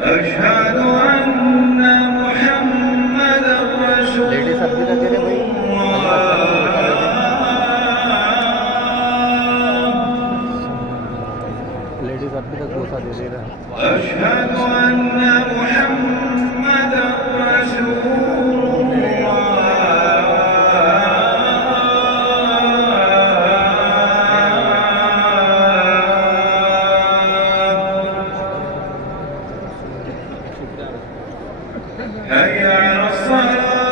أشهد أن محمدا رسول लेडीज सब भी रखे थे भाई, नमस्कार को बैठा देते हैं। लेडीज अब भी तक डोसा दे दे रहा है। أشهد أن محمدا رسول الله. حي على الصلاة.